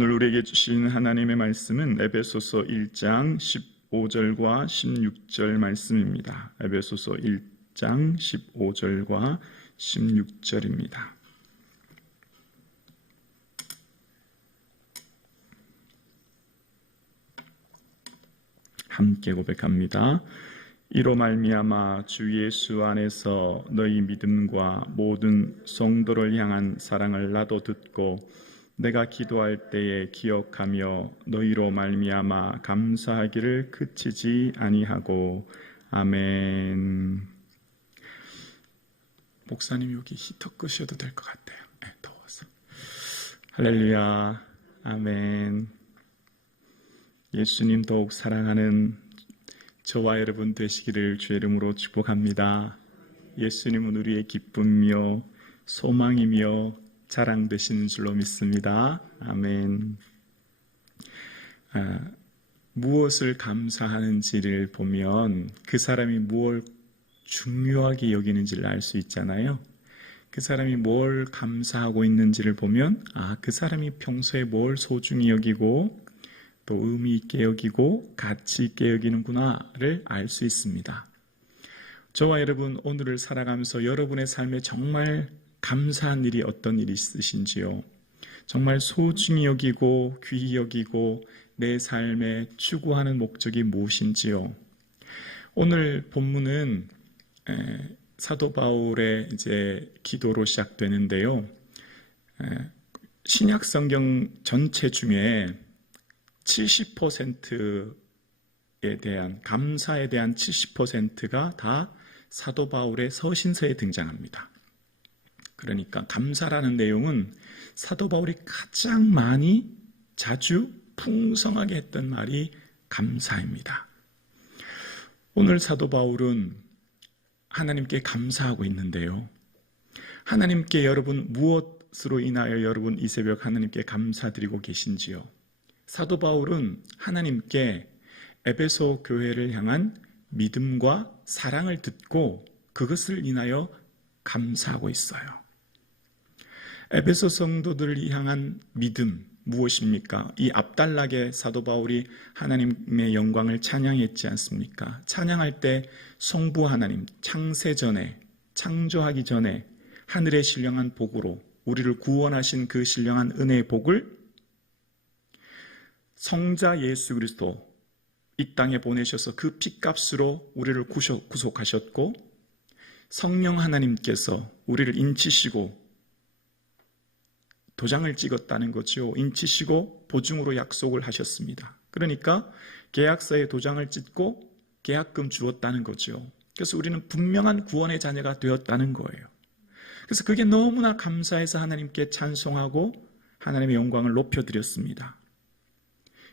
오늘 우리에게 주신 하나님의 말씀은 에베소서 1장 15절과 16절 말씀입니다. 에베소서 1장 15절과 16절입니다. 함께 고백합니다. 이로 말미암아 주 예수 안에서 너희 믿음과 모든 성도를 향한 사랑을 나도 듣고 내가 기도할 때에 기억하며 너희로 말미암아 감사하기를 그치지 아니하고. 아멘. 목사님 여기 히터 끄셔도 될 것 같아요. 네, 더워서. 할렐루야. 아멘. 예수님 더욱 사랑하는 저와 여러분 되시기를 주의 이름으로 축복합니다. 예수님은 우리의 기쁨이며 소망이며 자랑 되시는 줄로 믿습니다. 아멘. 무엇을 감사하는지를 보면 그 사람이 무엇을 중요하게 여기는지를 알 수 있잖아요. 그 사람이 뭘 감사하고 있는지를 보면 그 사람이 평소에 뭘 소중히 여기고 또 의미 있게 여기고 가치 있게 여기는구나를 알 수 있습니다. 저와 여러분 오늘을 살아가면서 여러분의 삶에 정말 감사한 일이 어떤 일이 있으신지요? 정말 소중히 여기고 귀히 여기고 내 삶에 추구하는 목적이 무엇인지요? 오늘 본문은 사도 바울의 이제 기도로 시작되는데요. 신약 성경 전체 중에 70%에 대한 감사에 대한 70%가 다 사도 바울의 서신서에 등장합니다. 그러니까 감사라는 내용은 사도 바울이 가장 많이 자주 풍성하게 했던 말이 감사입니다. 오늘 사도 바울은 하나님께 감사하고 있는데요. 하나님께 여러분 무엇으로 인하여 여러분 이 새벽 하나님께 감사드리고 계신지요? 사도 바울은 하나님께 에베소 교회를 향한 믿음과 사랑을 듣고 그것을 인하여 감사하고 있어요. 에베소 성도들을 향한 믿음 무엇입니까? 이 앞달락에 사도 바울이 하나님의 영광을 찬양했지 않습니까? 찬양할 때 성부 하나님, 창세 전에, 창조하기 전에 하늘의 신령한 복으로 우리를 구원하신 그 신령한 은혜의 복을 성자 예수 그리스도 이 땅에 보내셔서 그 핏값으로 우리를 구속하셨고 성령 하나님께서 우리를 인치시고 도장을 찍었다는 거죠. 인치시고 보증으로 약속을 하셨습니다. 그러니까 계약서에 도장을 찍고 계약금 주었다는 거죠. 그래서 우리는 분명한 구원의 자녀가 되었다는 거예요. 그래서 그게 너무나 감사해서 하나님께 찬송하고 하나님의 영광을 높여드렸습니다.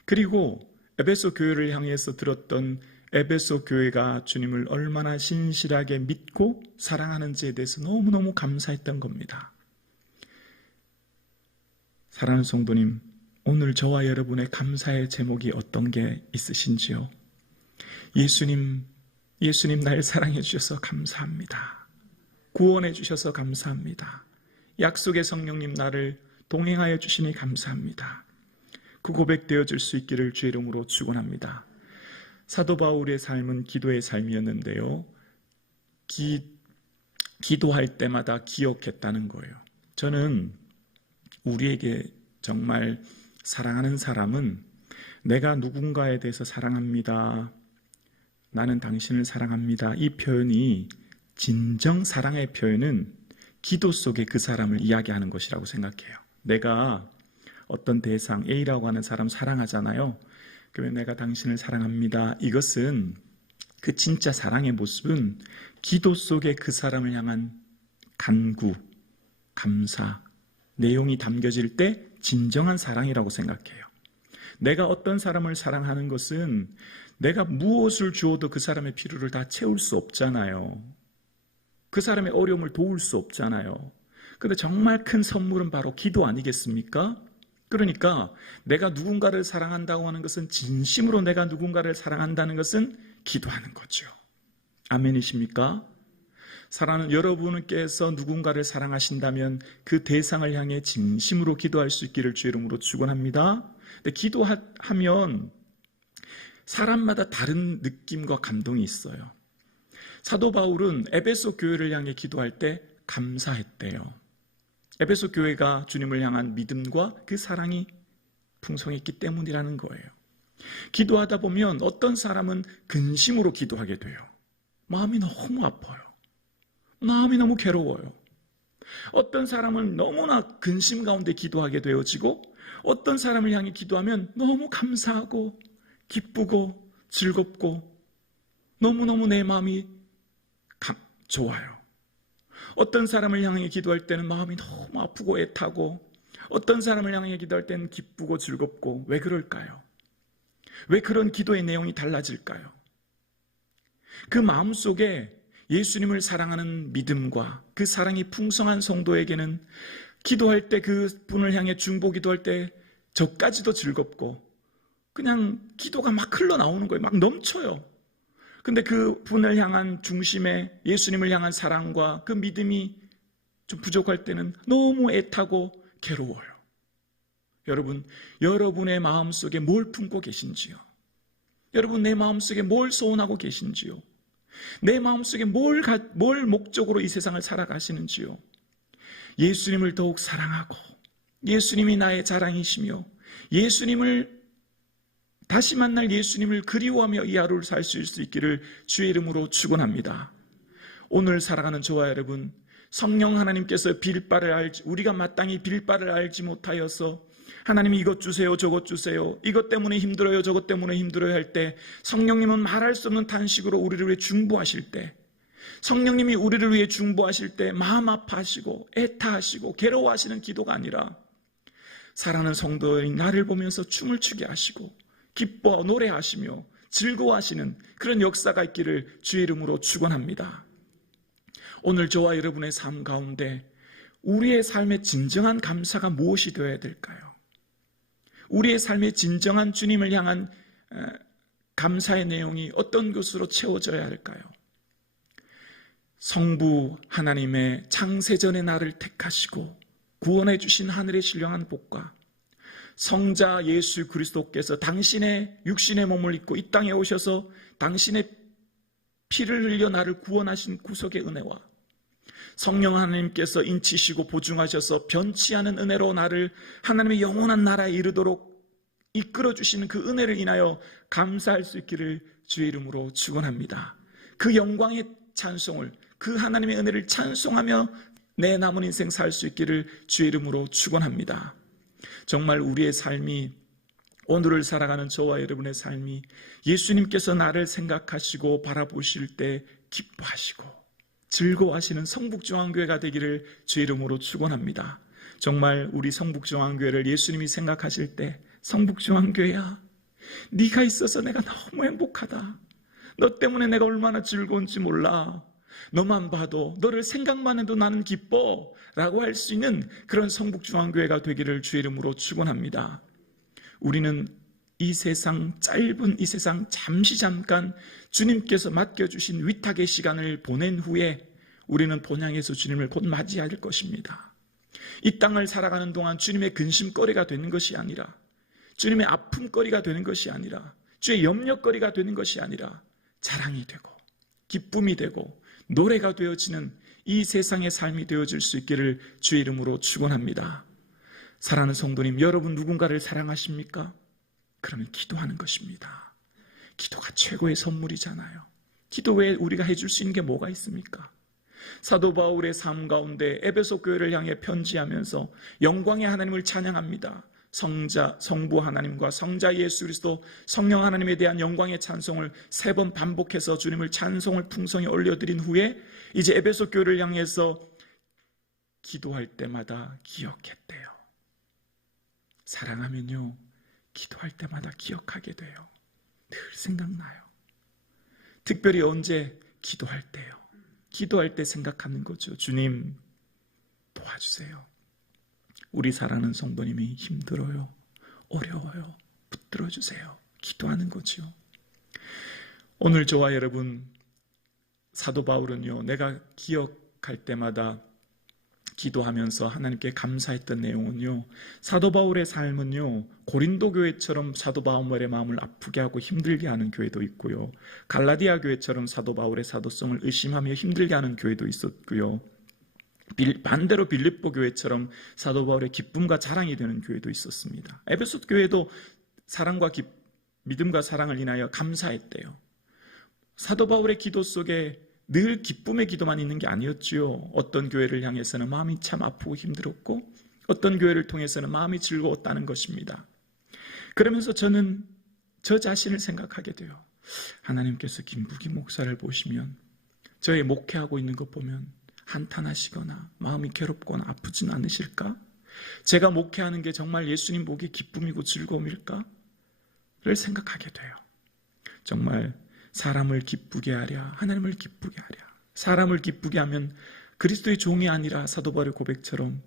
그리고 에베소 교회를 향해서 들었던 에베소 교회가 주님을 얼마나 신실하게 믿고 사랑하는지에 대해서 너무너무 감사했던 겁니다. 사랑하는 성도님, 오늘 저와 여러분의 감사의 제목이 어떤 게 있으신지요? 예수님 날 사랑해 주셔서 감사합니다. 구원해 주셔서 감사합니다. 약속의 성령님 나를 동행하여 주시니 감사합니다. 그 고백되어질 수 있기를 주의 이름으로 축원합니다. 사도 바울의 삶은 기도의 삶이었는데요. 기도할 때마다 기억했다는 거예요. 저는 우리에게 정말 사랑하는 사람은 내가 누군가에 대해서 사랑합니다. 나는 당신을 사랑합니다. 이 표현이 진정 사랑의 표현은 기도 속에 그 사람을 이야기하는 것이라고 생각해요. 내가 어떤 대상 A라고 하는 사람 사랑하잖아요. 그러면 내가 당신을 사랑합니다. 이것은 그 진짜 사랑의 모습은 기도 속에 그 사람을 향한 간구, 감사, 내용이 담겨질 때 진정한 사랑이라고 생각해요. 내가 어떤 사람을 사랑하는 것은 내가 무엇을 주어도 그 사람의 필요를 다 채울 수 없잖아요. 그 사람의 어려움을 도울 수 없잖아요. 그런데 정말 큰 선물은 바로 기도 아니겠습니까? 그러니까 내가 누군가를 사랑한다고 하는 것은 진심으로 내가 누군가를 사랑한다는 것은 기도하는 거죠. 아멘이십니까? 사랑하는 여러분께서 누군가를 사랑하신다면 그 대상을 향해 진심으로 기도할 수 있기를 주의 이름으로 축원합니다. 근데 기도하면 사람마다 다른 느낌과 감동이 있어요. 사도 바울은 에베소 교회를 향해 기도할 때 감사했대요. 에베소 교회가 주님을 향한 믿음과 그 사랑이 풍성했기 때문이라는 거예요. 기도하다 보면 어떤 사람은 근심으로 기도하게 돼요. 마음이 너무 아파요. 마음이 너무 괴로워요. 어떤 사람은 너무나 근심 가운데 기도하게 되어지고, 어떤 사람을 향해 기도하면 너무 감사하고 기쁘고 즐겁고 너무너무 내 마음이 좋아요. 어떤 사람을 향해 기도할 때는 마음이 너무 아프고 애타고, 어떤 사람을 향해 기도할 때는 기쁘고 즐겁고. 왜 그럴까요? 왜 그런 기도의 내용이 달라질까요? 그 마음속에 예수님을 사랑하는 믿음과 그 사랑이 풍성한 성도에게는 기도할 때, 그 분을 향해 중보 기도할 때 저까지도 즐겁고 그냥 기도가 막 흘러나오는 거예요. 막 넘쳐요. 근데 그 분을 향한 중심에 예수님을 향한 사랑과 그 믿음이 좀 부족할 때는 너무 애타고 괴로워요. 여러분, 여러분의 마음속에 뭘 품고 계신지요? 여러분, 내 마음속에 뭘 소원하고 계신지요? 내 마음속에 뭘 목적으로 이 세상을 살아가시는지요? 예수님을 더욱 사랑하고 예수님이 나의 자랑이시며 다시 만날 예수님을 그리워하며 이 하루를 살 수 있기를 주의 이름으로 축원합니다. 오늘 살아가는 저와 여러분, 성령 하나님께서 우리가 마땅히 빌 바를 알지 못하여서 하나님이 이것 주세요, 저것 주세요, 이것 때문에 힘들어요, 저것 때문에 힘들어요 할 때, 성령님은 말할 수 없는 탄식으로 우리를 위해 중보하실 때, 성령님이 우리를 위해 중보하실 때 마음 아파하시고 애타하시고 괴로워하시는 기도가 아니라 사랑하는 성도인 나를 보면서 춤을 추게 하시고 기뻐 노래하시며 즐거워하시는 그런 역사가 있기를 주의 이름으로 축원합니다. 오늘 저와 여러분의 삶 가운데 우리의 삶의 진정한 감사가 무엇이 되어야 될까요? 우리의 삶의 진정한 주님을 향한 감사의 내용이 어떤 것으로 채워져야 할까요? 성부 하나님의 창세전에 나를 택하시고 구원해 주신 하늘의 신령한 복과 성자 예수 그리스도께서 당신의 육신의 몸을 입고 이 땅에 오셔서 당신의 피를 흘려 나를 구원하신 구속의 은혜와 성령 하나님께서 인치시고 보증하셔서 변치 않은 은혜로 나를 하나님의 영원한 나라에 이르도록 이끌어 주시는 그 은혜를 인하여 감사할 수 있기를 주의 이름으로 축원합니다. 그 영광의 찬송을, 그 하나님의 은혜를 찬송하며 내 남은 인생 살 수 있기를 주의 이름으로 축원합니다. 정말 우리의 삶이, 오늘을 살아가는 저와 여러분의 삶이 예수님께서 나를 생각하시고 바라보실 때 기뻐하시고 즐거워하시는 성북중앙교회가 되기를 주의 이름으로 축원합니다. 정말 우리 성북중앙교회를 예수님이 생각하실 때, 성북중앙교회야, 네가 있어서 내가 너무 행복하다. 너 때문에 내가 얼마나 즐거운지 몰라. 너만 봐도, 너를 생각만 해도 나는 기뻐 라고 할 수 있는 그런 성북중앙교회가 되기를 주의 이름으로 축원합니다. 우리는 이 세상, 짧은 이 세상 잠깐 주님께서 맡겨주신 위탁의 시간을 보낸 후에 우리는 본향에서 주님을 곧 맞이할 것입니다. 이 땅을 살아가는 동안 주님의 근심거리가 되는 것이 아니라, 주님의 아픔거리가 되는 것이 아니라, 주의 염려거리가 되는 것이 아니라 자랑이 되고 기쁨이 되고 노래가 되어지는 이 세상의 삶이 되어질 수 있기를 주의 이름으로 축원합니다. 사랑하는 성도님, 여러분 누군가를 사랑하십니까? 그러면 기도하는 것입니다. 기도가 최고의 선물이잖아요. 기도 외에 우리가 해줄 수 있는 게 뭐가 있습니까? 사도 바울의 삶 가운데 에베소 교회를 향해 편지하면서 영광의 하나님을 찬양합니다. 성부 하나님과 성자 예수 그리스도 성령 하나님에 대한 영광의 찬송을 3번 반복해서 주님을 찬송을 풍성히 올려드린 후에 이제 에베소 교회를 향해서 기도할 때마다 기억했대요. 사랑하면요, 기도할 때마다 기억하게 돼요. 늘 생각나요. 특별히 언제? 기도할 때요. 기도할 때 생각하는 거죠. 주님 도와주세요. 우리 사랑하는 성도님이 힘들어요, 어려워요, 붙들어 주세요. 기도하는 거죠. 오늘 저와 여러분 사도 바울은요, 내가 기억할 때마다 기도하면서 하나님께 감사했던 내용은요, 사도 바울의 삶은요, 고린도 교회처럼 사도 바울의 마음을 아프게 하고 힘들게 하는 교회도 있고요, 갈라디아 교회처럼 사도 바울의 사도성을 의심하며 힘들게 하는 교회도 있었고요, 반대로 빌립보 교회처럼 사도 바울의 기쁨과 자랑이 되는 교회도 있었습니다. 에베소 교회도 사랑과 믿음과 사랑을 인하여 감사했대요. 사도 바울의 기도 속에 늘 기쁨의 기도만 있는 게 아니었지요. 어떤 교회를 향해서는 마음이 참 아프고 힘들었고, 어떤 교회를 통해서는 마음이 즐거웠다는 것입니다. 그러면서 저는 저 자신을 생각하게 돼요. 하나님께서 김부기 목사를 보시면, 저의 목회하고 있는 것 보면 한탄하시거나 마음이 괴롭거나 아프진 않으실까? 제가 목회하는 게 정말 예수님 보기에 기쁨이고 즐거움일까? 를 생각하게 돼요. 정말 사람을 기쁘게 하랴, 하나님을 기쁘게 하랴. 사람을 기쁘게 하면 그리스도의 종이 아니라 사도 바울의 고백처럼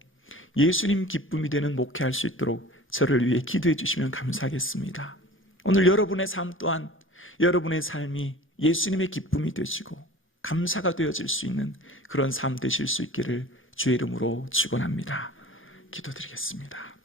예수님 기쁨이 되는 목회할 수 있도록 저를 위해 기도해 주시면 감사하겠습니다. 오늘 여러분의 삶 또한 여러분의 삶이 예수님의 기쁨이 되시고 감사가 되어질 수 있는 그런 삶 되실 수 있기를 주의 이름으로 축원합니다. 기도드리겠습니다.